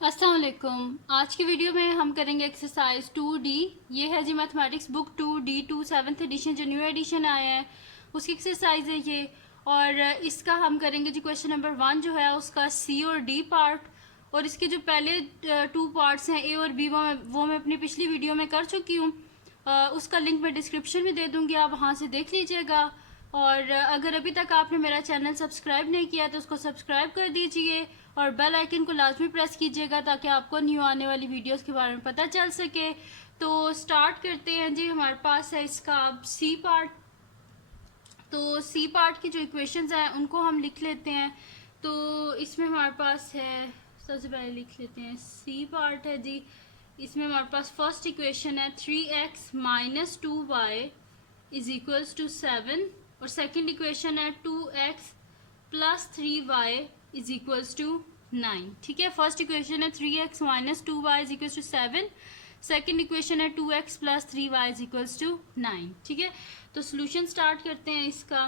अस्सलाम वालेकुम। आज की वीडियो में हम करेंगे एक्सरसाइज 2D। ये है जी mathematics book 2D2 seventh edition जो न्यू एडिशन आया है उसकी एक्सरसाइज है ये। और इसका हम करेंगे जी क्वेश्चन नंबर 1 जो है उसका C और D पार्ट। और इसके जो पहले 2 पार्ट्स हैं A और B वो मैं अपनी पिछली वीडियो में कर चुकी हूँ। उसका लिंक मैं डिस्क्रिप्शन में दे दूँगी, आप वहाँ से देख लीजिएगा। और अगर अभी तक आपने मेरा चैनल सब्सक्राइब नहीं किया तो उसको सब्सक्राइब कर दीजिए और बेल आइकन को लाजमी प्रेस कीजिएगा ताकि आपको न्यू आने वाली वीडियोस के बारे में पता चल सके। तो स्टार्ट करते हैं जी। हमारे पास है इसका अब सी पार्ट। तो सी पार्ट की जो इक्वेशंस हैं उनको हम लिख लेते हैं। तो इसमें हमारे पास है, सबसे पहले लिख लेते हैं सी पार्ट है जी। इसमें हमारे पास फर्स्ट इक्वेशन है 3x minus 2y is equals to 7 और सेकंड इक्वेशन है 2x plus 3y is equals to 9। ठीक है, फर्स्ट इक्वेशन है 3x minus 2y is equals to 7, second equation है 2x plus 3y is equals to 9। ठीक है, तो सोल्यूशन स्टार्ट करते हैं इसका।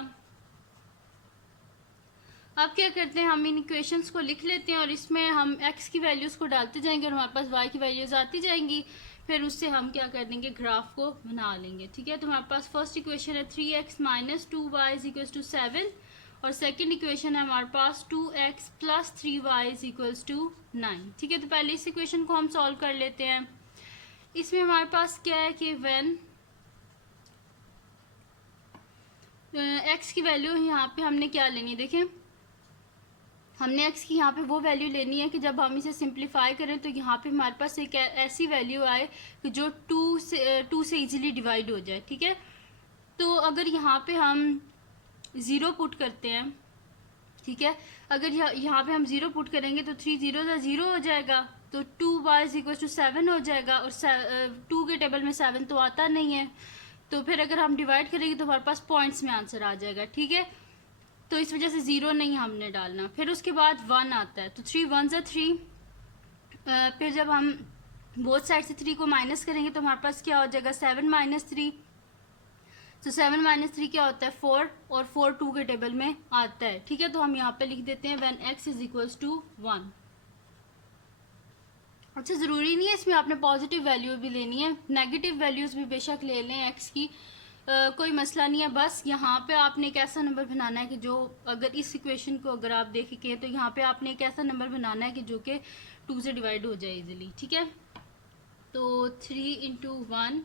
अब क्या करते हैं, हम इन इक्वेशंस को लिख लेते हैं और इसमें हम x की वैल्यूज़ को डालते जाएंगे और हमारे पास y की वैल्यूज़ आती जाएंगी। फिर उससे हम क्या कर देंगे, ग्राफ को बना लेंगे। ठीक है, तो हमारे पास फर्स्ट इक्वेशन है 3x minus 2y is equals to 7 और सेकंड इक्वेशन है हमारे पास 2x plus 3y is equals to 9। ठीक है, तो पहले इस इक्वेशन को हम सॉल्व कर लेते हैं। इसमें हमारे पास क्या है कि व्हेन x की वैल्यू यहाँ पे हमने क्या लेनी है, देखें हमने x की यहाँ पे वो वैल्यू लेनी है कि जब हम इसे सिंप्लीफाई करें तो यहाँ पे हमारे पास एक ऐसी वैल्यू आए कि जो 2 से इजीली डिवाइड हो जाए। ठीक है, तो अगर यहाँ पे हम 0 पुट करते हैं, ठीक है, अगर यहाँ पे हम 0 पुट करेंगे तो 3 0 का 0 हो जाएगा, तो 2y इज इक्वल टू 7 हो जाएगा और 2 के टेबल में 7 तो आता नहीं है। तो फिर अगर हम डिवाइड करेंगे तो हमारे पास पॉइंट्स में आंसर आ जाएगा। ठीक है, तो इस वजह से 0 नहीं हमने डालना। फिर उसके बाद 1 आता है, तो 3 1 3। फिर जब हम बोथ साइड से 3 को माइनस करेंगे तो हमारे पास क्या हो जाएगा, 7 माइनस 3। तो 7 माइनस 3 क्या होता है, 4, और 4 2 के टेबल में आता है। ठीक है, तो हम यहाँ पे लिख देते हैं when x is equals to 1। अच्छा, ज़रूरी नहीं है इसमें आपने पॉजिटिव वैल्यू भी लेनी है, नेगेटिव वैल्यूज़ भी बेशक ले लें x की, कोई मसला नहीं है। बस यहाँ पे आपने एक ऐसा नंबर बनाना है कि जो, अगर इस इक्वेशन को अगर आप देखें तो यहाँ पे आपने एक ऐसा नंबर बनाना है कि जो कि 2 से डिवाइड हो जाए इजीली। ठीक है, तो 3 into 1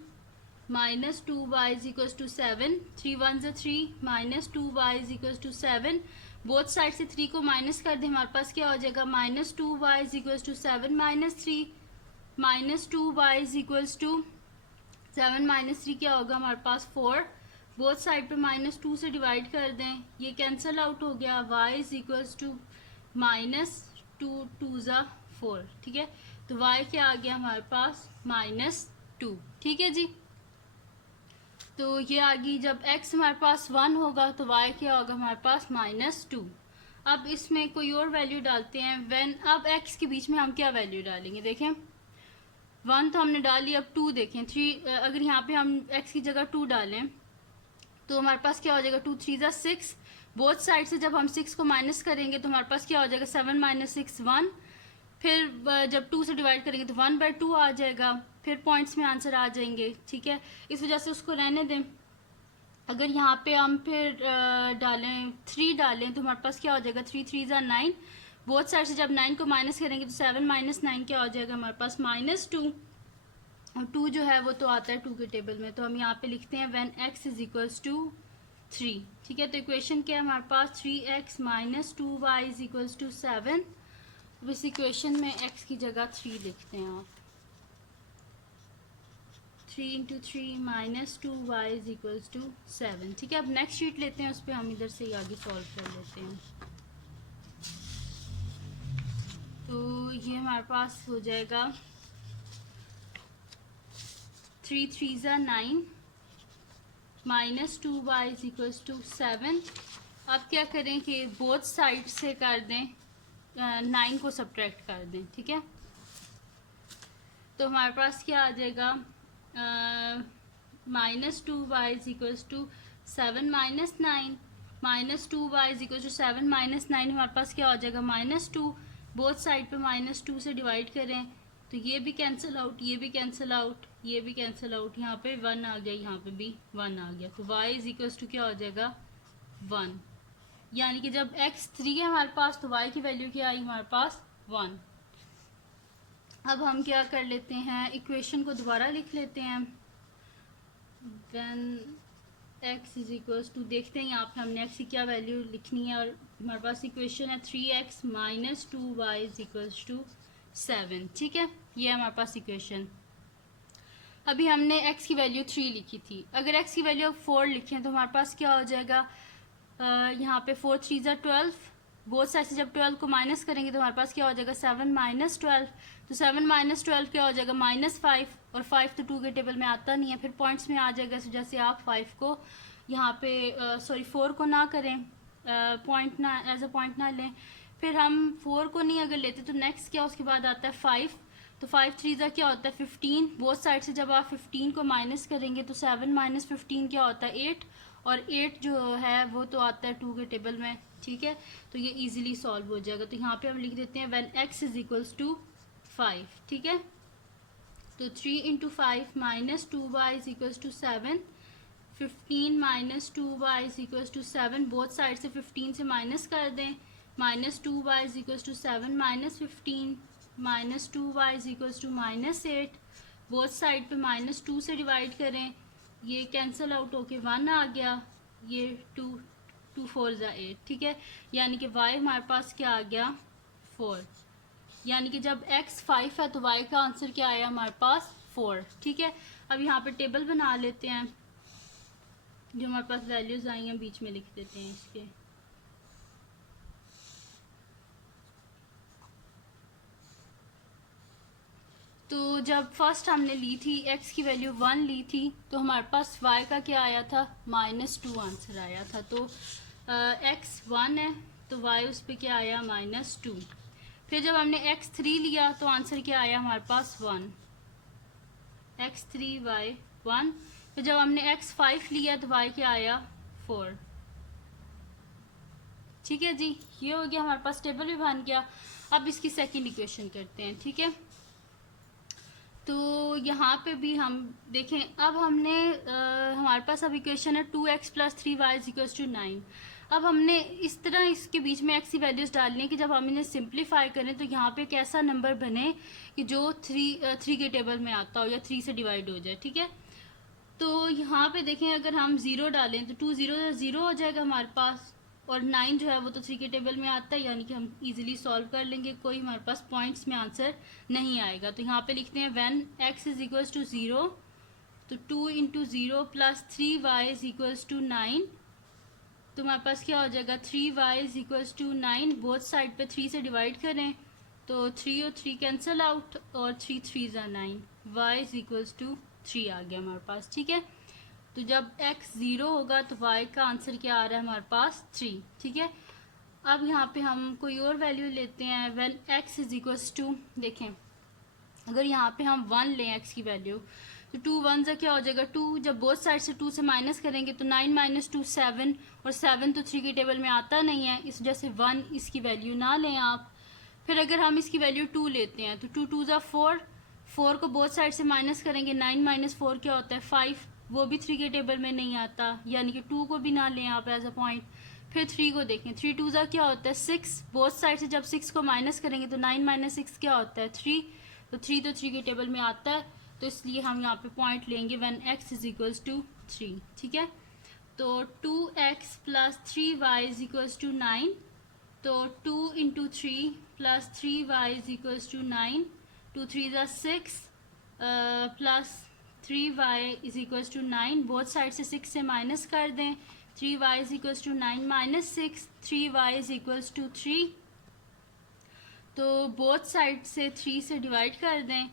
minus 2y is equals to 7, 3 1 3 minus 2y is equals to 7। Both side से 3 को माइनस कर दें, हमारे पास क्या हो जाएगा, minus 2y is equals to 7 minus 3, minus 2y is equals to 7 minus 3 क्या होगा हमारे पास 4। बोथ साइड पे माइनस 2 से डिवाइड कर दें, ये कैंसिल आउट हो गया, y is equals to minus 2 2 ज़ा 4। ठीक है, तो y क्या आ गया हमारे पास, माइनस 2। ठीक है जी, तो ये आ गई। जब x हमारे पास 1 होगा तो y क्या होगा हमारे पास, माइनस 2। अब इसमें कोई और वैल्यू डालते हैं व्हेन, अब x के बीच में हम क्या वैल्यू डालेंगे, देखें 1 तो हमने डाली, अब 2 देखें 3, अगर यहाँ पे हम x की जगह 2 डालें तो हमारे पास क्या हो जाएगा, 2 3 ज़ा 6। बोथ साइड से जब हम 6 को माइनस करेंगे तो हमारे पास क्या हो जाएगा, 7 माइनस 6 1। फिर जब 2 से डिवाइड करेंगे तो 1/2 आ जाएगा, फिर पॉइंट्स में आंसर आ जाएंगे। ठीक है, इस वजह से उसको रहने दें। अगर यहाँ पे हम फिर डालें 3 डालें तो हमारे पास क्या हो जाएगा, 3 3 ज़ा 9। बोथ साइड से जब 9 को माइनस करेंगे तो 7 माइनस 9 क्या हो जाएगा हमारे पास, माइनस 2। और 2 जो है वो तो आता है 2 के टेबल में, तो हम यहाँ पे लिखते हैं when x is equals to 3। ठीक है, तो इक्वेशन क्या है हमारे पास, 3x minus 2y is equals to 7। अब इस इक्वेशन में x की जगह 3 लिखते हैं आप, 3 into 3 minus 2y is equals to 7। ठीक है, अब नेक्स्ट शीट लेते हैं, उस पर हम इधर से ही आगे सॉल्व कर लेते हैं। तो ये हमारे पास हो जाएगा 3 3 ज़ा 9 minus 2y is equals to 7। अब क्या करें कि बोथ साइड से कर दें, 9 को सब्ट्रैक्ट कर दें। ठीक है, तो हमारे पास क्या आ जाएगा, minus 2y is equals to 7 minus 9, minus 2y is equals to 7 minus 9, हमारे पास क्या हो जाएगा, माइनस 2। बोथ साइड पे -2 से डिवाइड करें तो ये भी कैंसिल आउट, ये भी कैंसिल आउट, ये भी कैंसिल आउट, यहाँ पे 1 आ गया, यहाँ पे भी 1 आ गया। तो y इज इक्वल्स टू क्या हो जाएगा 1, यानी कि जब x 3 है हमारे पास तो y की वैल्यू क्या आई हमारे पास 1। अब हम क्या कर लेते हैं, इक्वेशन को दोबारा लिख लेते हैं। When x is equals to, देखते हैं यहाँ पे हमने x की क्या वैल्यू लिखनी है, और हमारे पास इक्वेशन है 3x minus 2y is equals to 7। ठीक है, ये है हमारे पास इक्वेशन। अभी हमने x की वैल्यू 3 लिखी थी, अगर x की वैल्यू 4 लिखें तो हमारे पास क्या हो जाएगा, यहाँ पे 4 3 ज़ा 12, बोथ साइड से जब 12 को माइनस करेंगे तो हमारे पास क्या हो जाएगा 7 माइनस 12, तो 7 माइनस 12 क्या हो जाएगा -5, और 5 तो 2 के टेबल में आता नहीं है, फिर पॉइंट्स में आ जाएगा। इस वजह से आप 5 को यहाँ पे 4 को ना करें, पॉइंट ना एज अ पॉइंट ना लें। फिर हम 4 को नहीं अगर लेते तो नेक्स्ट क्या उसके बाद आता है 5, तो 5 3 ज़ा क्या होता है 15, बोथ साइड से जब आप 15 को माइनस करेंगे तो 7 माइनस 15 क्या होता है 8, और 8 जो है वो तो आता है 2 के टेबल में। ठीक है, तो ये इजीली सॉल्व हो जाएगा। तो यहाँ पे हम लिख देते हैं when x is equals to 5। ठीक है, तो 3 into 5 minus 2y is equals to 7, 15 minus 2y is equals to 7, both side से 15 से माइनस कर दें, minus 2y is equals to 7 minus 15, minus 2y is equals to -8, both side पे -2 से divide करें, ये कैंसिल आउट होके 1 आ गया, ये 2 4 ज़ा 8। ठीक है, यानी कि y हमारे पास क्या आ गया 4, यानी कि जब x 5 है तो y का आंसर क्या आया हमारे पास 4। ठीक है, अब यहाँ पे टेबल बना लेते हैं, जो हमारे पास वैल्यूज आई हैं बीच में लिख देते हैं इसके। तो जब फर्स्ट हमने ली थी x की वैल्यू 1 ली थी तो हमारे पास y का क्या आया था -2 आंसर आया था। तो x 1 है तो y उस पर क्या आया -2। फिर जब हमने x 3 लिया तो आंसर क्या आया हमारे पास 1, x 3 y 1। फिर जब हमने x 5 लिया तो y क्या आया 4। ठीक है जी, ये हो गया हमारे पास, टेबल भी बन गया। अब इसकी सेकंड इक्वेशन करते हैं। ठीक है, तो यहाँ पे भी हम देखें, अब हमने हमारे पास अब इक्वेशन है 2x + 3y = 9। अब हमने इस तरह इसके बीच में x की वैल्यूज़ डालनी है कि जब हम इन्हें सिंप्लीफाई करें तो यहाँ पे एक ऐसा नंबर बने कि जो 3 के टेबल में आता हो या 3 से डिवाइड हो जाए। ठीक है, तो यहाँ पे देखें अगर हम 0 डालें तो 2 0 0 हो जाएगा हमारे पास, और 9 जो है वो तो 3 के टेबल में आता है, यानी कि हम इजीली सॉल्व कर लेंगे, कोई हमारे पास पॉइंट्स में आंसर नहीं आएगा। तो यहाँ पे लिखते हैं when x is equals to 0, तो 2 into 0 plus 3y is equals to 9, तो हमारे पास क्या हो जाएगा 3y is equals to 9, both side पे 3 से डिवाइड करें तो 3 और 3 कैंसिल आउट, और 3 3 ज़ा 9, y इज इक्वल्स टू 3 आ गया हमारे पास। ठीक है, तो जब x 0 होगा तो y का आंसर क्या आ रहा है हमारे पास 3। ठीक है, अब यहाँ पे हम कोई और वैल्यू लेते हैं when x is equals to, देखें अगर यहाँ पे हम 1 लें x की वैल्यू तो 2 1 ज़ा क्या हो जाएगा 2, जब बोथ साइड से 2 से माइनस करेंगे तो 9 - 2 7, और 7 तो 3 के टेबल में आता नहीं है, इस वजह से 1 इसकी वैल्यू ना लें आप। फिर अगर हम इसकी वैल्यू 2 लेते हैं तो 2 2 ज़ा 4, 4 को बोथ साइड से माइनस करेंगे, 9 - 4 क्या होता है 5, वो भी 3 के टेबल में नहीं आता, यानी कि 2 को भी ना लें आप एज अ पॉइंट। फिर 3 को देखें, 3 2 ज़ा क्या होता है 6, बोथ साइड से जब 6 को माइनस करेंगे तो 9 - 6 क्या होता है 3, तो 3 तो 3 के टेबल में आता है, तो इसलिए हम यहाँ पे पॉइंट लेंगे when x is equals to 3। ठीक है, तो 2x + 3y is equals to 9, तो 2 into 3 + 3y is equals to 9, 2 3 ज़ा 6 plus 3y is equals to 9, both side से 6 से माइनस कर दें, 3y is equals to 9 - 6, 3y is equals to 3, तो बोथ साइड से 3 से डिवाइड कर दें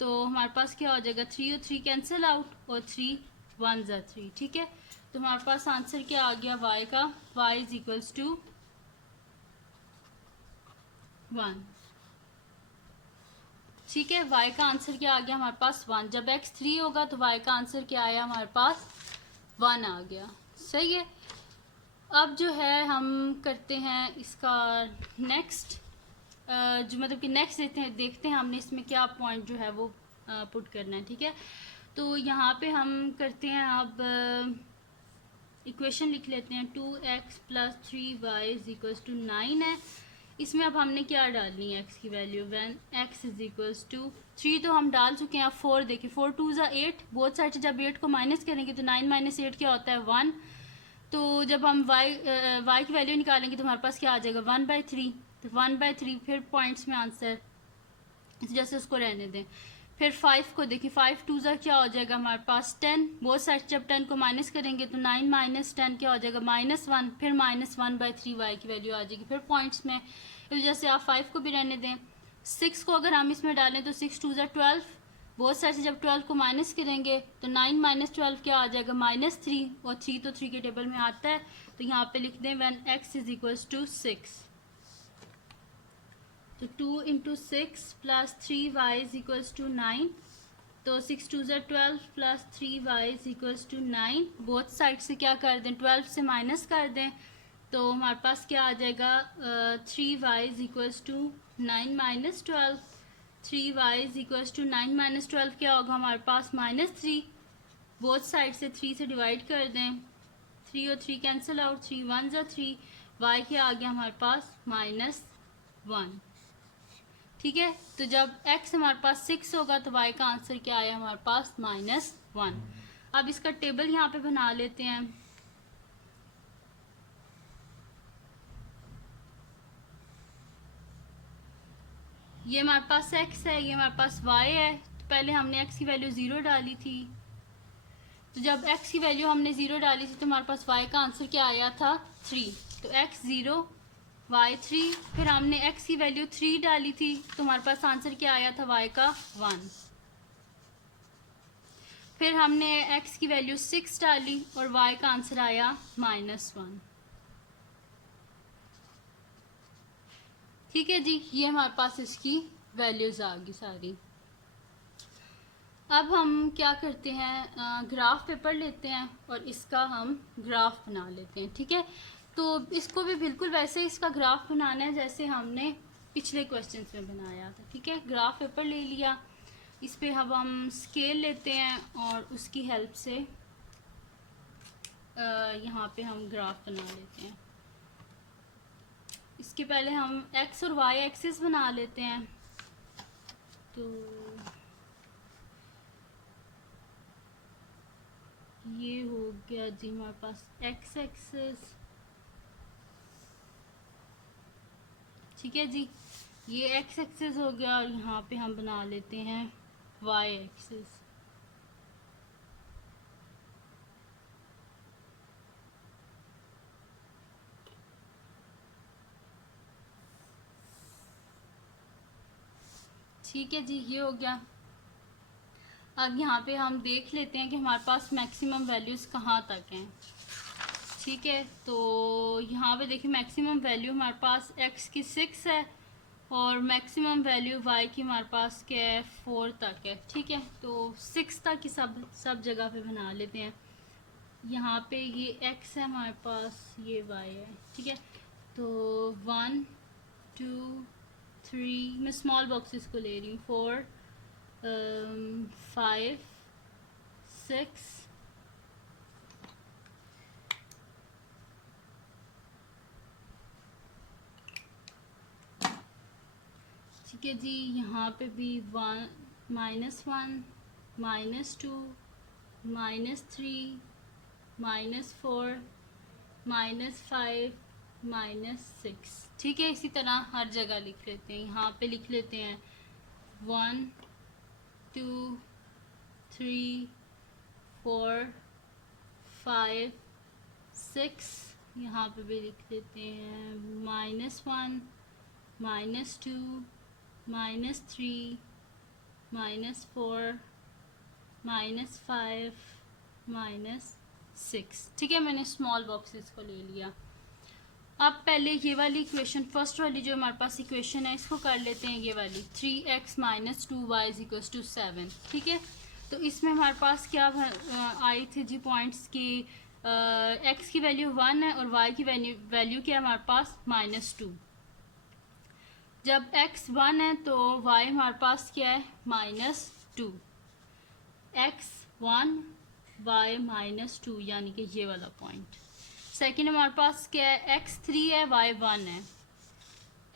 तो हमारे पास क्या हो जाएगा 3 और 3 कैंसिल आउट, और 3 1 ज़ा 3। ठीक है, तो हमारे पास आंसर क्या आ गया y का, y इज इक्वल्स टू 1। ठीक है, y का आंसर क्या आ गया हमारे पास 1, जब x 3 होगा तो y का आंसर क्या आया हमारे पास 1 आ गया। सही है, अब जो है हम करते हैं इसका नेक्स्ट। जो मतलब कि नेक्स्ट देखते हैं हमने इसमें क्या पॉइंट जो है वो पुट करना है, ठीक है। तो यहाँ पे हम करते हैं अब इक्वेशन लिख लेते हैं 2x + 3y = 9 है। इसमें अब हमने क्या डालनी है x की वैल्यू, व्हेन x = 3 तो हम डाल चुके हैं। अब 4 देखिए, 4 2 ज़ा 8, बोथ साइड से जब 8 को माइनस करेंगे तो 9 - 8 क्या होता है 1। तो जब हम y की वैल्यू निकालेंगे तो हमारे पास क्या आ जाएगा 1/3। तो 1/3 फिर पॉइंट्स में आंसर जैसे उसको रहने दें। फिर 5 को देखिए, 5 2 ज़ा क्या हो जाएगा हमारे पास 10, बोथ साइड जब 10 को माइनस करेंगे तो 9 - 10 क्या हो जाएगा -1, फिर -1/3 y की वैल्यू आ जाएगी फिर पॉइंट्स में। इस वजह से आप 5 को भी रहने दें। 6 को अगर हम इसमें डालें तो 6 2 ज़ा 12, बोथ साइड से जब 12 को माइनस करेंगे तो 9 - 12 क्या आ जाएगा -3, और 3 तो 3 के टेबल में आता है। तो यहाँ पे लिख दें व्हेन x = 6। तो 2 × 6 + 3y = 9। तो 6 2 ज़ा 12 + 3y = 9। बोथ साइड से क्या कर दें 12 से माइनस कर दें तो हमारे पास क्या आ जाएगा 3y = 9 - 12। 3y = 9 - 12 क्या होगा हमारे पास -3। बोथ साइड से 3 से डिवाइड कर दें, 3 और 3 कैंसिल आउट, 3 1 ज़ा 3, y क्या आ गया हमारे पास -1। ठीक है, तो जब x हमारे पास 6 होगा तो y का आंसर क्या आया हमारे पास -1। अब इसका टेबल यहाँ पे बना लेते हैं। ये हमारे पास x है, ये हमारे पास y है। तो पहले हमने x की वैल्यू 0 डाली थी। तो जब x की वैल्यू हमने 0 डाली थी तो हमारे पास y का आंसर क्या आया था 3। तो x 0 y 3, फिर हमने x की वैल्यू 3 डाली थी तो हमारे पास आंसर क्या आया था y का 1। फिर हमने x की वैल्यू 6 डाली और y का आंसर आया -1। ठीक है जी, ये हमारे पास इसकी वैल्यूज आ गई सारी। अब हम क्या करते हैं ग्राफ पेपर लेते हैं और इसका हम ग्राफ बना लेते हैं, ठीक है। तो इसको भी बिल्कुल वैसे ही इसका ग्राफ बनाना है जैसे हमने पिछले क्वेश्चंस में बनाया था, ठीक है। ग्राफ पेपर ले लिया, इस पे अब हम स्केल लेते हैं और उसकी हेल्प से यहाँ पे हम ग्राफ बना लेते हैं। इसके पहले हम x और y एक्सिस बना लेते हैं। तो ये हो गया जी हमारे पास x एक्सिस, ठीक है जी, ये x एक्सिस हो गया। और यहाँ पे हम बना लेते हैं y एक्सिस। ठीक है जी, ये हो गया। अब यहाँ पे हम देख लेते हैं कि हमारे पास मैक्सिमम वैल्यूज़ कहाँ तक हैं, ठीक है। तो यहाँ पे देखिए मैक्सिमम वैल्यू हमारे पास x की 6 है और मैक्सिमम वैल्यू y की हमारे पास क्या है 4 तक है, ठीक है। तो 6 तक की सब जगह पे बना लेते हैं। यहाँ पे ये x है हमारे पास, ये y है, ठीक है। तो 1 2 3, मैं स्मॉल बॉक्सेस को ले रही हूँ, 4 5 6 ठीक है जी। यहाँ पे भी 1 -1 -2 -3 -4 -5 -6, ठीक है। इसी तरह हर जगह लिख लेते हैं। यहाँ पे लिख लेते हैं 1 2 3 4 5 6, यहाँ पे भी लिख लेते हैं -1 -2 -3 -4 -5 -6, ठीक है। मैंने स्मॉल बॉक्सेस को ले लिया। अब पहले ये वाली इक्वेशन, फर्स्ट वाली जो हमारे पास इक्वेशन है, इसको कर लेते हैं। ये वाली 3x - 2y = 7, ठीक है। तो इसमें हमारे पास क्या आई थी जी पॉइंट्स की x की वैल्यू 1 है और y की वैल्यू क्या है हमारे पास -2। जब x 1 है तो y हमारे पास क्या है, -2। x 1 y -2 यानी कि ये वाला पॉइंट। सेकेंड हमारे पास क्या है, x 3 है y 1 है,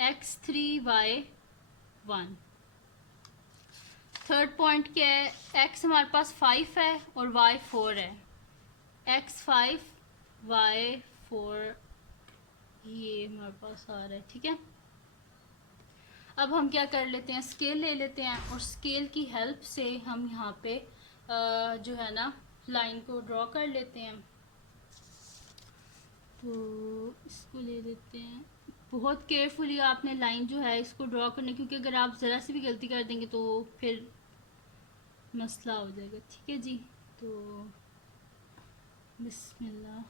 x 3 y 1। थर्ड पॉइंट क्या है, x हमारे पास 5 है और y 4 है, x 5 y 4 ये हमारे पास आ रहा है। ठीक है, अब हम क्या कर लेते हैं, स्केल ले लेते हैं और स्केल की हेल्प से हम यहाँ पे जो है ना लाइन को ड्रॉ कर लेते हैं। तो इसको ले लेते हैं, बहुत केयरफुली आपने लाइन जो है इसको ड्रॉ करना, क्योंकि अगर आप ज़रा सी भी गलती कर देंगे तो फिर मसला हो जाएगा। ठीक है जी, तो बिस्मिल्लाह,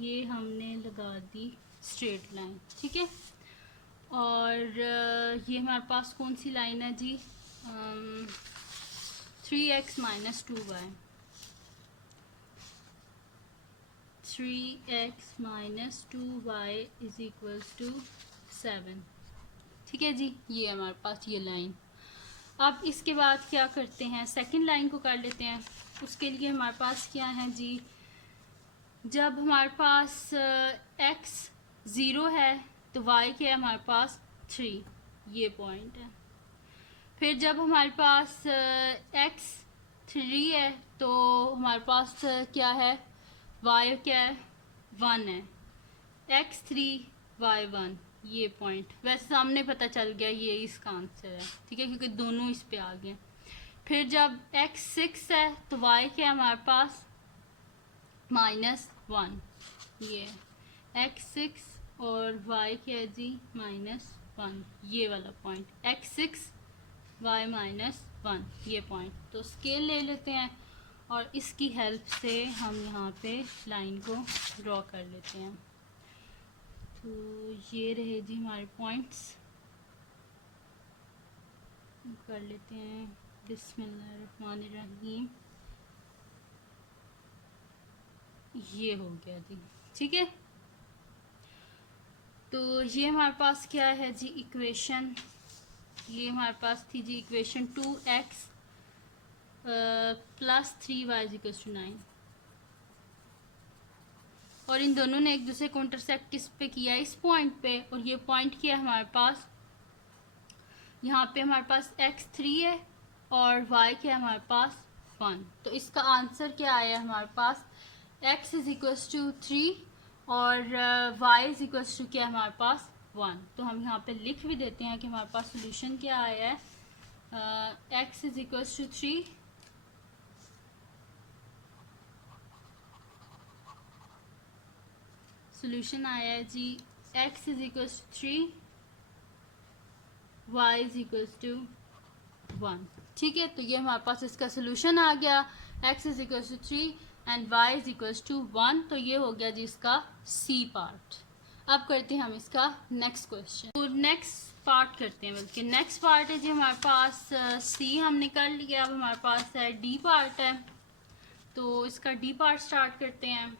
ये हमने लगा दी स्ट्रेट लाइन। ठीक है, और ये हमारे पास कौन सी लाइन है जी, 3x - 2y, 3x - 2y = 7। ठीक है जी, ये हमारे पास ये लाइन। अब इसके बाद क्या करते हैं, सेकंड लाइन को कर लेते हैं। उसके लिए हमारे पास क्या है जी, जब हमारे पास x 0 है तो y क्या है हमारे पास 3, ये पॉइंट है। फिर जब हमारे पास x 3 है तो हमारे पास क्या है, y क्या है 1 है, x 3 y 1 ये पॉइंट। वैसे सामने पता चल गया ये इसका आंसर है। ठीक है, क्योंकि दोनों इस पे आ गए। फिर जब x 6 है तो y क्या है हमारे पास -1, ये x 6 और y क्या है जी -1, ये वाला पॉइंट x 6 y -1 ये पॉइंट। तो स्केल ले लेते हैं और इसकी हेल्प से हम यहाँ पे लाइन को ड्रॉ कर लेते हैं। तो ये रहे जी हमारे पॉइंट्स, कर लेते हैं बिस्मिल्लाहिर्रहमानिर्रहीम। ये हो गया जी। ठीक है, तो ये हमारे पास क्या है जी इक्वेशन, ये हमारे पास थी जी इक्वेशन 2x + 3y = 9। और इन दोनों ने एक दूसरे को इंटरसेक्ट किस पे किया है, इस पॉइंट पे। और ये पॉइंट क्या है हमारे पास, यहाँ पे हमारे पास x 3 है और y क्या है हमारे पास 1। तो इसका आंसर क्या आया हमारे पास, x = 3 और y = क्या है हमारे पास 1। तो हम यहाँ पे लिख भी देते हैं कि हमारे पास सोल्यूशन क्या आया है, x = 3 सोल्यूशन आया है जी x = 3 y = 1। ठीक है, तो ये हमारे पास इसका सोल्यूशन आ गया, x = 3 एंड y = 1। तो ये हो गया जी इसका सी पार्ट। अब करते हैं हम इसका नेक्स्ट क्वेश्चन। तो नेक्स्ट पार्ट करते हैं, बल्कि नेक्स्ट पार्ट है जी हमारे पास सी हमने कर लिया। अब हमारे पास है डी पार्ट है, तो इसका डी पार्ट स्टार्ट करते हैं।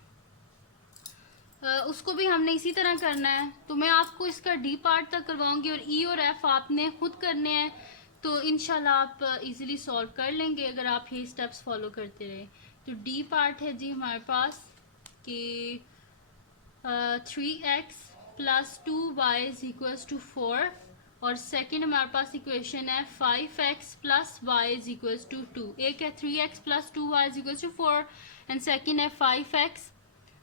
उसको भी हमने इसी तरह करना है। तो मैं आपको इसका डी पार्ट तक करवाऊंगी और ई और एफ आपने खुद करने हैं। तो इंशाल्लाह आप इजीली सॉल्व कर लेंगे अगर आप ये स्टेप्स फॉलो करते रहे। तो डी पार्ट है जी हमारे पास कि 3x + 2y = 4 और सेकंड हमारे पास इक्वेशन है 5x + y = 2। एक है 3x + 2y = 4 एंड सेकंड है 5x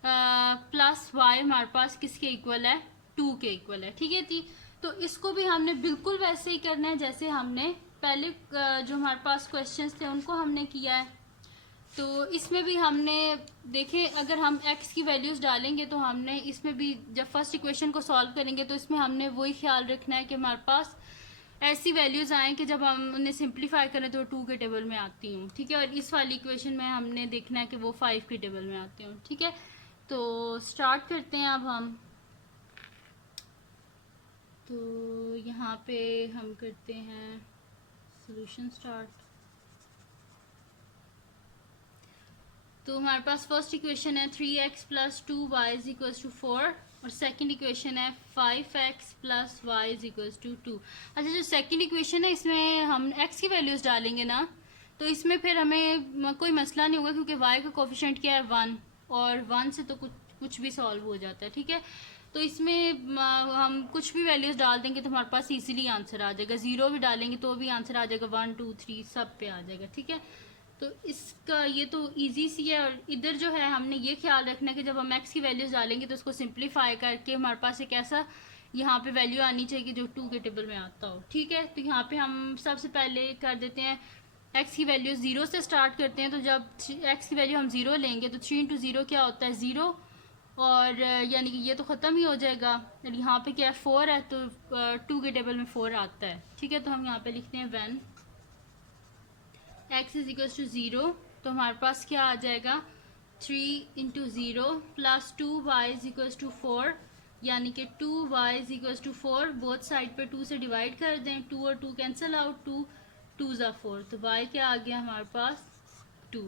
+ y हमारे पास किसके इक्वल है, 2 के इक्वल है। ठीक है जी, तो इसको भी हमने बिल्कुल वैसे ही करना है जैसे हमने पहले जो हमारे पास क्वेश्चंस थे उनको हमने किया है। तो इसमें भी हमने देखें, अगर हम x की वैल्यूज़ डालेंगे तो हमने इसमें भी जब फर्स्ट इक्वेशन को सॉल्व करेंगे तो इसमें हमने वही ख्याल रखना है कि हमारे पास ऐसी वैल्यूज़ आएँ कि जब हम उन्हें सिंप्लीफाई करें तो 2 के टेबल में आती हूँ। ठीक है, और इस वाली इक्वेशन में हमने देखना है कि वो 5 के टेबल में आती हूँ। ठीक है, तो स्टार्ट करते हैं अब हम। तो यहाँ पे हम करते हैं सॉल्यूशन स्टार्ट। तो हमारे पास फर्स्ट इक्वेशन है 3x + 2y = 4 और सेकंड इक्वेशन है 5x plus y is equals to 2। अच्छा, जो सेकंड इक्वेशन है इसमें हम x की वैल्यूज़ डालेंगे ना, तो इसमें फिर हमें कोई मसला नहीं होगा, क्योंकि y का कोफिशिएंट क्या है 1, और 1 से तो कुछ भी सॉल्व हो जाता है। ठीक है, तो इसमें हम कुछ भी वैल्यूज़ डाल देंगे तो हमारे पास इजीली आंसर आ जाएगा। 0 भी डालेंगे तो भी आंसर आ जाएगा, 1 2 3 सब पे आ जाएगा। ठीक है, तो इसका ये तो इजी सी है। और इधर जो है हमने ये ख्याल रखना है कि जब हम x की वैल्यूज़ डालेंगे तो उसको सिंप्लीफाई करके हमारे पास एक ऐसा यहाँ पे वैल्यू आनी चाहिए जो 2 के टेबल में आता हो। ठीक है, तो यहाँ पे हम सबसे पहले कर देते हैं x की वैल्यू 0 से स्टार्ट करते हैं। तो जब x की वैल्यू हम 0 लेंगे तो 3 इंटू 0 क्या होता है 0, और यानी कि ये तो ख़त्म ही हो जाएगा। और यहाँ पे क्या है 4 है, तो 2 के टेबल में 4 आता है। ठीक है, तो हम यहाँ पे लिखते हैं when x is equal to 0, तो हमारे पास क्या आ जाएगा 3 into 0 plus 2y is equal to 4, यानी कि 2y is equal to 4। Both side पे 2 से डिवाइड कर दें, 2 और 2 कैंसिल आउट, 2 2 ज़ा 4, तो y क्या आ गया हमारे पास 2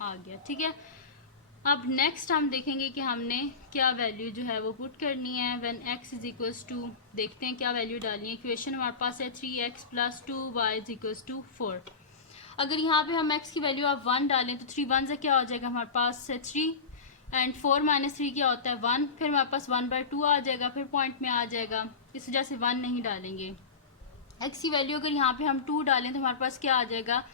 आ गया। ठीक है, अब नेक्स्ट हम देखेंगे कि हमने क्या वैल्यू जो है वो पुट करनी है। When x is equals to, देखते हैं क्या वैल्यू डालनी है। इक्वेशन हमारे पास है 3x plus 2y is equals to 4। अगर यहाँ पे हम x की वैल्यू आप 1 डालें तो 3 1 से क्या हो जाएगा हमारे पास है 3, एंड 4 माइनस 3 क्या होता है 1, फिर हमारे पास 1/2 आ जाएगा, फिर पॉइंट में आ जाएगा। इस वजह से 1 नहीं डालेंगे। x की वैल्यू अगर यहाँ पे हम 2 डालें तो हमारे पास क्या आ जाएगा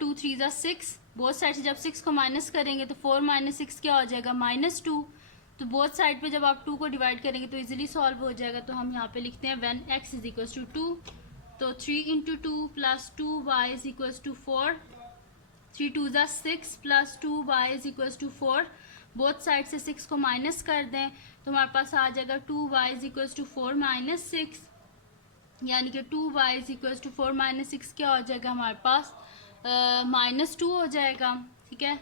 2 3 ज़ा 6। बोथ साइड से जब 6 को माइनस करेंगे तो 4 माइनस 6 क्या हो जाएगा -2। तो बोथ साइड पे जब आप 2 को डिवाइड करेंगे तो इजीली सॉल्व हो जाएगा। तो हम यहाँ पे लिखते हैं when x is equal to 2, तो 3 into 2 plus 2y is equal to 4, 3 2 ज़ा 6 plus 2y is equal to 4। Both side से 6 को माइनस कर दें तो हमारे पास आ जाएगा 2y is equal to 4 minus 6, यानी कि 2y is equal to 4 minus 6 क्या हो जाएगा हमारे पास -2 हो जाएगा। ठीक है,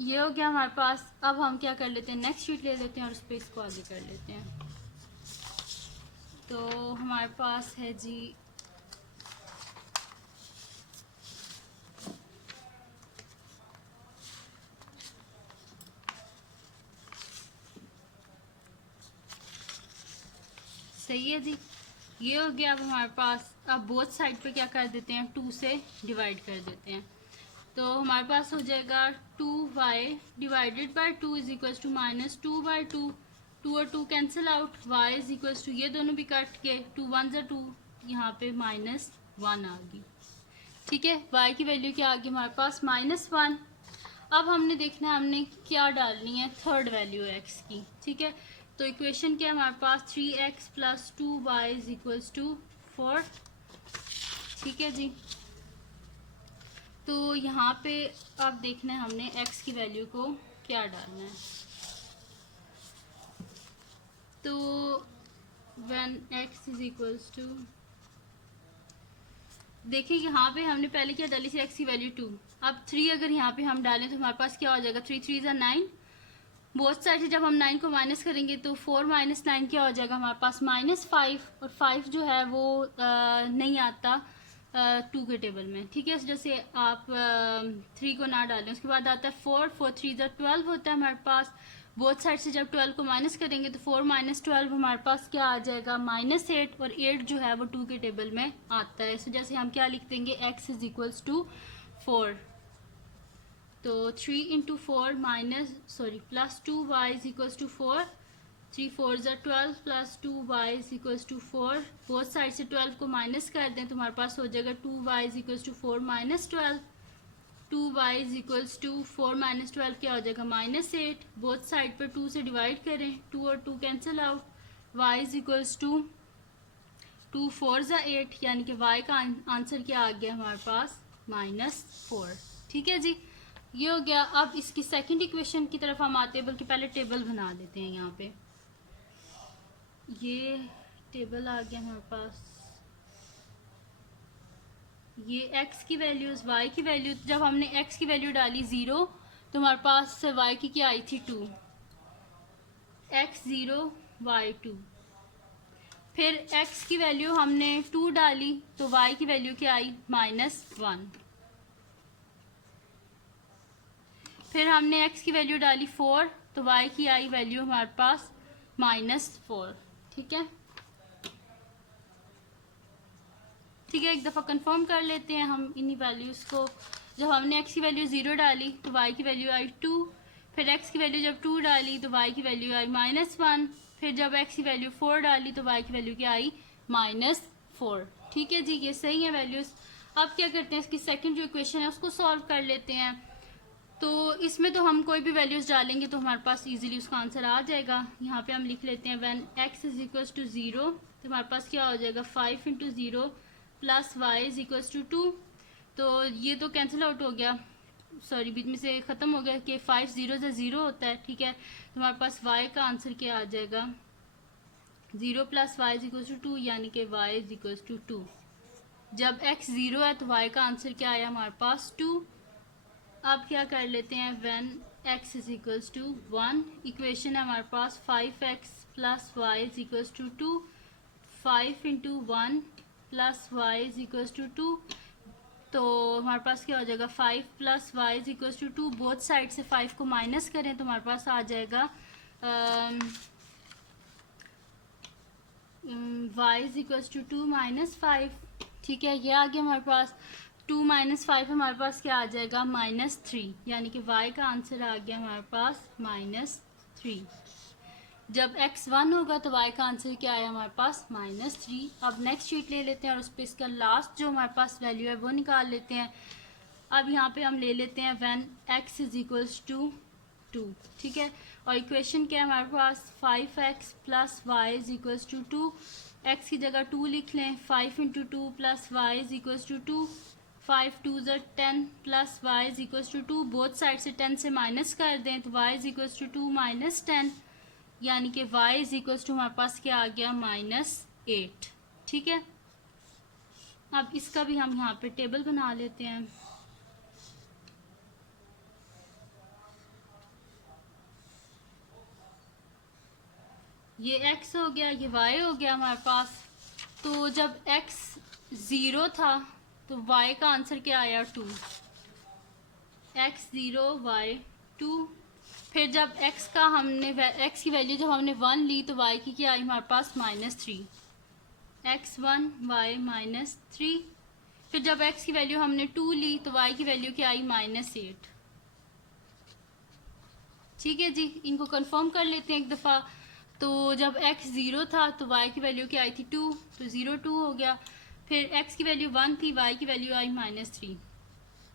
ये हो गया हमारे पास। अब हम क्या कर लेते हैं नेक्स्ट शीट ले लेते हैं और उस पर इसको आगे कर लेते हैं। तो हमारे पास है जी सही है जी, ये हो गया। अब हमारे पास अब बोथ साइड पे क्या कर देते हैं 2 से डिवाइड कर देते हैं, तो हमारे पास हो जाएगा 2y divided by 2 is equal to -2/2, 2 और 2 cancel out, y is equal to ये दोनों भी कट के 2 1 ज़ा 2, यहाँ पे -1 आ गई। ठीक है, y की वैल्यू क्या आ गई हमारे पास -1। अब हमने देखना है हमने क्या डालनी है थर्ड वैल्यू x की। ठीक है, तो इक्वेशन क्या है हमारे पास 3x plus 2y is equals to 4। ठीक है जी, तो यहाँ पे अब देखना है हमने x की वैल्यू को क्या डालना है। तो when x is equals to, देखिए यहाँ पे हमने पहले क्या डाली थी x की वैल्यू 2। अब 3 अगर यहाँ पे हम डालें तो हमारे पास क्या हो जाएगा 3 3 ज़ा 9। बोथ साइड से जब हम 9 को माइनस करेंगे तो 4 माइनस 9 क्या हो जाएगा हमारे पास -5, और 5 जो है वो नहीं आता 2 के टेबल में। ठीक है, जैसे आप 3 को ना डालें, उसके बाद आता है 4 4 3 ज़ा 12 होता है हमारे पास। बोथ साइड से जब 12 को माइनस करेंगे तो 4 माइनस 12 हमारे पास क्या आ जाएगा -8, और 8 जो है वो 2 के टेबल में आता है। इस वजह से हम क्या लिख देंगे x इज इक्वल्स टू 4। तो 3 into 4 plus 2y is equals to 4, 3 4 ज़ा 12 plus 2y is equals to 4। Both side से 12 को माइनस कर दें तो हमारे पास हो जाएगा 2y is equals to 4 minus 12, 2y is equals to 4 minus 12 क्या हो जाएगा -8। बोथ साइड पर 2 से डिवाइड करें, 2 और 2 cancel out, y is equals to 2 4 ज़ा 8, यानी कि y का आंसर क्या आ गया हमारे पास -4। ठीक है जी, ये हो गया। अब इसकी सेकंड इक्वेशन की तरफ हम आते हैं, बल्कि पहले टेबल बना देते हैं। यहाँ पे ये टेबल आ गया हमारे पास। ये x की वैल्यूज़, y की वैल्यू, जब हमने x की वैल्यू डाली 0 तो हमारे पास y की क्या आई थी 2, x 0 y 2। फिर x की वैल्यू हमने 2 डाली तो y की वैल्यू क्या आई -1। फिर हमने x की वैल्यू डाली 4 तो y की आई वैल्यू हमारे पास -4। ठीक है, ठीक है, एक दफ़ा कंफर्म कर लेते हैं हम इन्हीं वैल्यूज़ को। जब हमने x की वैल्यू 0 डाली तो y की वैल्यू आई 2, फिर x की वैल्यू जब 2 डाली तो y की वैल्यू आई -1, फिर जब x की वैल्यू 4 डाली तो y की वैल्यू क्या आई -4। ठीक है जी, ये सही है वैल्यूज़। अब क्या करते हैं, इसकी सेकंड जो इक्वेशन है उसको सॉल्व कर लेते हैं। तो इसमें तो हम कोई भी वैल्यूज़ डालेंगे तो हमारे पास इजीली उसका आंसर आ जाएगा। यहाँ पे हम लिख लेते हैं when x is equals to 0, तो हमारे पास क्या हो जाएगा 5 into 0 plus y is equals to 2। तो ये तो कैंसिल आउट हो गया, सॉरी बीच में से ख़त्म हो गया कि 5 0 से 0 होता है। ठीक है, तो हमारे पास y का आंसर क्या आ जाएगा 0 plus y is equals to 2, यानी कि y इज इक्वल्स टू 2। जब x 0 है तो y का आंसर क्या आया हमारे पास 2। अब क्या कर लेते हैं when x is equals to 1, equation है हमारे पास 5x plus y is equals to 2, 5 into 1 plus y is equals to 2। तो हमारे पास क्या हो जाएगा 5 plus y is equals to 2, both side से 5 को माइनस करें तो हमारे पास आ जाएगा y इज इक्वल्स टू 2 -5। ठीक है, ये आ गया हमारे पास 2 - 5 हमारे पास क्या आ जाएगा -3, यानी कि y का आंसर आ गया हमारे पास -3। जब x 1 होगा तो y का आंसर क्या आया हमारे पास -3। अब नेक्स्ट शीट ले लेते हैं और उस पर इसका लास्ट जो हमारे पास वैल्यू है वो निकाल लेते हैं। अब यहाँ पे हम ले लेते हैं when x is equals to 2। ठीक है, और इक्वेशन क्या है हमारे पास 5x plus y is equals to 2, x की जगह 2 लिख लें, 5 into 2 plus y is equals to 2, 5 2 ज़ 10 plus y is equals to 2, both side से 10 से माइनस कर दें तो y इज इक्वल्स टू 2 - 10, यानी कि y इज इक्वल्स टू हमारे पास क्या आ गया -8। ठीक है, अब इसका भी हम यहाँ पे टेबल बना लेते हैं। ये x हो गया, ये y हो गया हमारे पास। तो जब x 0 था तो y का आंसर क्या आया 2, x 0 y 2। फिर जब x का हमने x की वैल्यू जब हमने 1 ली तो y की क्या आई हमारे पास -3, x 1 y -3। फिर जब x की वैल्यू हमने 2 ली तो y की वैल्यू क्या आई -8। ठीक है जी, इनको कंफर्म कर लेते हैं एक दफ़ा। तो जब x 0 था तो y की वैल्यू क्या आई थी 2, तो 0 2 हो गया। फिर x की वैल्यू 1 थी, y की वैल्यू आई -3,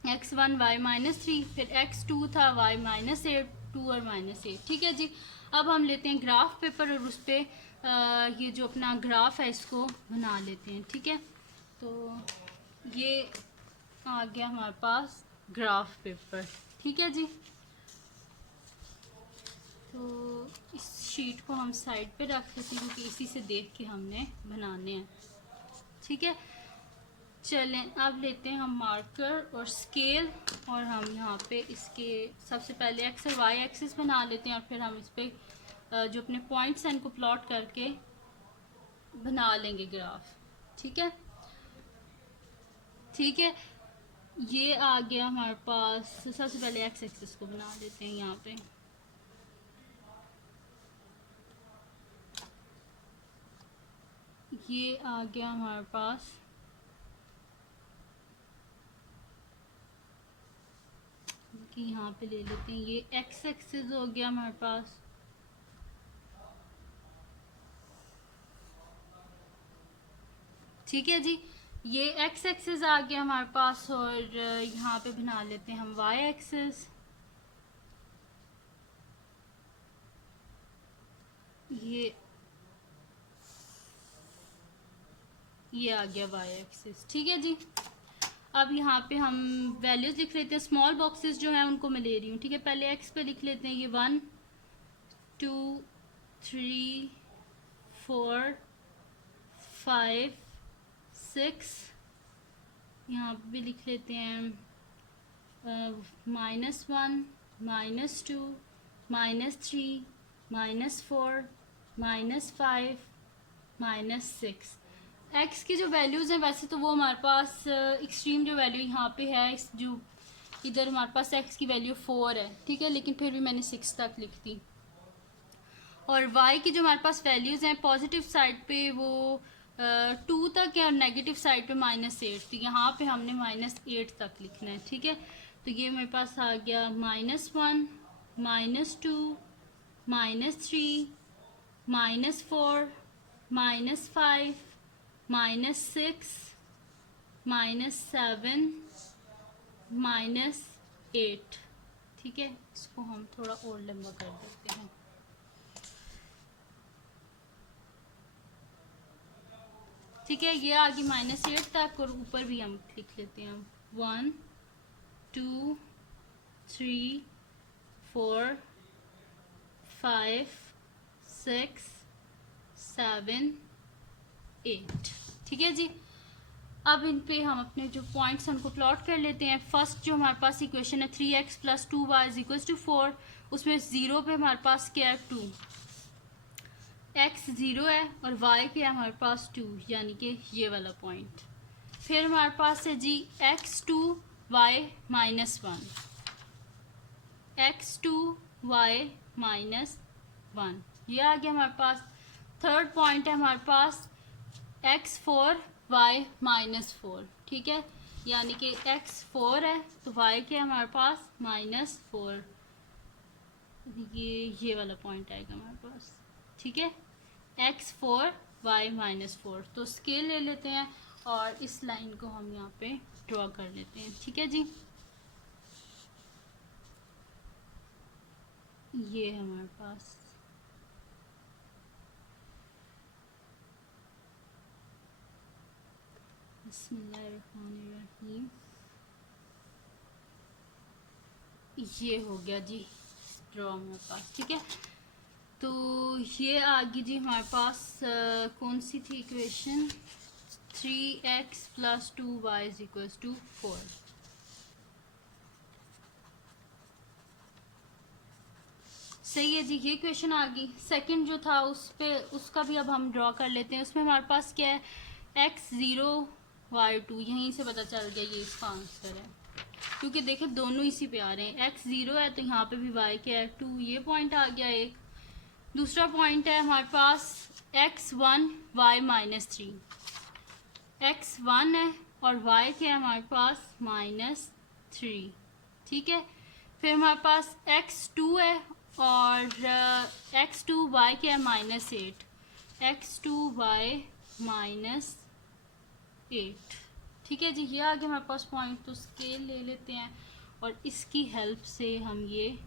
x 1 y -3, फिर x 2 था y -8, 2 और -8। ठीक है जी, अब हम लेते हैं ग्राफ पेपर और उस पर ये जो अपना ग्राफ है इसको बना लेते हैं। ठीक है, तो ये आ गया हमारे पास ग्राफ पेपर। ठीक है जी, तो इस शीट को हम साइड पे रख देते हैं क्योंकि इसी से देख के हमने बनाने हैं। ठीक है, चलें अब लेते हैं हम मार्कर और स्केल और हम यहाँ पे इसके सबसे पहले एक्स और वाई एक्सिस बना लेते हैं और फिर हम इस पर जो अपने पॉइंट्स हैं इनको प्लॉट करके बना लेंगे ग्राफ। ठीक है, ठीक है, ये आ गया हमारे पास। सबसे पहले एक्स एक्सिस को बना लेते हैं यहाँ पे। ये आ गया हमारे पास कि यहाँ पे ले लेते हैं, ये एक्स एक्सिस हो गया हमारे पास। ठीक है जी, ये एक्स एक्सिस आ गया हमारे पास और यहाँ पे बना लेते हैं हम वाई एक्सिस। ये आ गया वाई एक्सिस। ठीक है जी, अब यहाँ पे हम वैल्यूज़ लिख लेते हैं। स्मॉल बॉक्सेस जो हैं उनको मैं ले रही हूँ। ठीक है, पहले एक्स पे लिख लेते हैं, ये 1 2 3 4 5 6। यहाँ पे भी लिख लेते हैं -1 -2 -3 -4 -5 -6। एक्स की जो वैल्यूज़ हैं वैसे तो वो हमारे पास एक्सट्रीम जो वैल्यू यहाँ पे है, इस जो इधर हमारे पास एक्स की वैल्यू 4 है। ठीक है, लेकिन फिर भी मैंने 6 तक लिख दी। और y की जो हमारे पास वैल्यूज़ हैं पॉजिटिव साइड पे वो 2 तक है और नेगेटिव साइड पे -8, तो यहाँ पे हमने -8 तक लिखना है, ठीक है। तो ये मेरे पास आ गया -1, -2, -3, -4, -5, -6, -7, -8, ठीक है। इसको हम थोड़ा और लंबा कर देते हैं। ठीक है, ये आ गई -8 तक और ऊपर भी हम लिख लेते हैं 1, 2, 3, 4, 5, 6, 7, 8, ठीक है जी। अब इन पे हम अपने जो पॉइंट्स हैं उनको प्लॉट कर लेते हैं। फर्स्ट जो हमारे पास इक्वेशन है 3x + 2y = 4, उसमें 0 पे हमारे पास क्या है 2, x 0 है और y के है हमारे पास 2, यानी कि ये वाला पॉइंट। फिर हमारे पास है जी x2 y -1, x2 y -1, ये आ गया हमारे पास। थर्ड पॉइंट है हमारे पास x4 y -4, ठीक है, यानी कि x4 है तो y के हमारे पास -4, ये वाला पॉइंट आएगा हमारे पास, ठीक है, x4 y -4। तो स्केल ले लेते हैं और इस लाइन को हम यहाँ पे ड्रॉ कर लेते हैं, ठीक है जी। ये हमारे पास बिस्मिल्लाहिर्रहमानिर्रहीम, ये हो गया जी ड्रॉ हमारे पास, ठीक है। तो ये आ गई जी हमारे पास कौन सी थी इक्वेशन, 3x + 2y = 4। सही है जी, ये क्वेश्चन आ गई। सेकंड जो था उसका भी अब हम ड्रॉ कर लेते हैं। उसमें हमारे पास क्या है x 0 y 2, यहीं से पता चल गया ये इसका आंसर है, क्योंकि देखे दोनों इसी पे आ रहे हैं। x 0 है तो यहाँ पे भी y क्या है 2, ये पॉइंट आ गया एक। दूसरा पॉइंट है हमारे पास x 1 y -3, x 1 है और y क्या है हमारे पास -3, ठीक है। फिर हमारे पास x 2 है और x 2 y क्या है -8, x 2 y -8, ठीक है जी। ये आ गया हमारे पास पॉइंट। तो स्केल ले लेते हैं और इसकी हेल्प से हम ये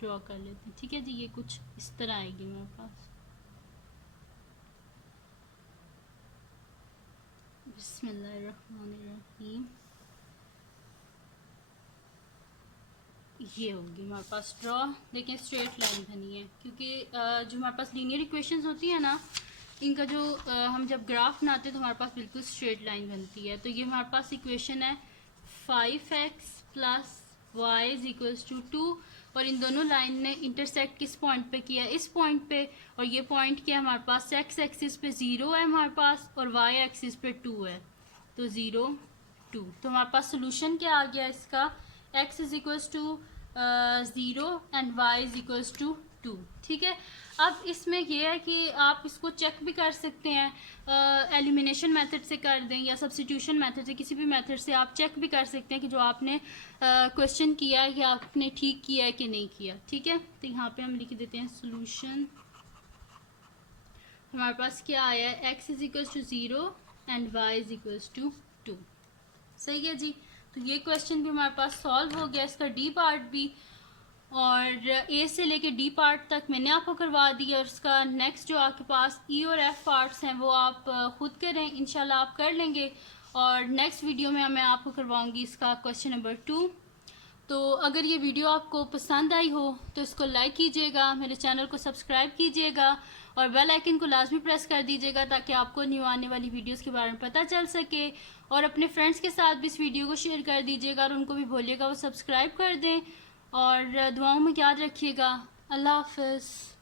ड्रॉ कर लेते हैं, ठीक है जी। ये कुछ इस तरह आएगी मेरे पास। बिस्मिल्लाहिर्रहमानिर्रहीम, ये होगी हमारे पास ड्रॉ। देखिए स्ट्रेट लाइन बनी है, क्योंकि जो हमारे पास लीनियर इक्वेशंस होती है ना, इनका जो हम जब ग्राफ बनाते हैं तो हमारे पास बिल्कुल स्ट्रेट लाइन बनती है। तो ये हमारे पास इक्वेशन है 5x + y = 2, और इन दोनों लाइन ने इंटरसेक्ट किस पॉइंट पे किया, इस पॉइंट पे। और ये पॉइंट क्या है हमारे पास, x एक्सिस पे 0 है हमारे पास और y एक्सिस पे 2 है, तो 0 2। तो हमारे पास सोल्यूशन क्या आ गया इसका, x = 0 एंड y = 2, ठीक है। अब इसमें यह है कि आप इसको चेक भी कर सकते हैं, एलिमिनेशन मेथड से कर दें या सब्स्टिट्यूशन मेथड से, किसी भी मेथड से आप चेक भी कर सकते हैं कि जो आपने क्वेश्चन किया है या आपने ठीक किया है कि नहीं किया, ठीक है। तो यहाँ पे हम लिख देते हैं सोल्यूशन। हमारे पास क्या आया है, x = 0 एंड y = 2, सही है जी। तो ये क्वेश्चन भी हमारे पास सॉल्व हो गया, इसका डी पार्ट भी, और ए से लेके डी पार्ट तक मैंने आपको करवा दिया। और इसका नेक्स्ट जो आपके पास ई और एफ पार्ट्स हैं वो आप खुद करें, इंशाल्लाह आप कर लेंगे। और नेक्स्ट वीडियो में मैं आपको करवाऊंगी इसका क्वेश्चन नंबर 2। तो अगर ये वीडियो आपको पसंद आई हो तो इसको लाइक कीजिएगा, मेरे चैनल को सब्सक्राइब कीजिएगा और बेल आइकन को लाजमी प्रेस कर दीजिएगा ताकि आपको न्यू आने वाली वीडियोस के बारे में पता चल सके। और अपने फ्रेंड्स के साथ भी इस वीडियो को शेयर कर दीजिएगा और उनको भी बोलिएगा वो सब्सक्राइब कर दें। और दुआओं में याद रखिएगा। अल्लाह हाफ़िज़।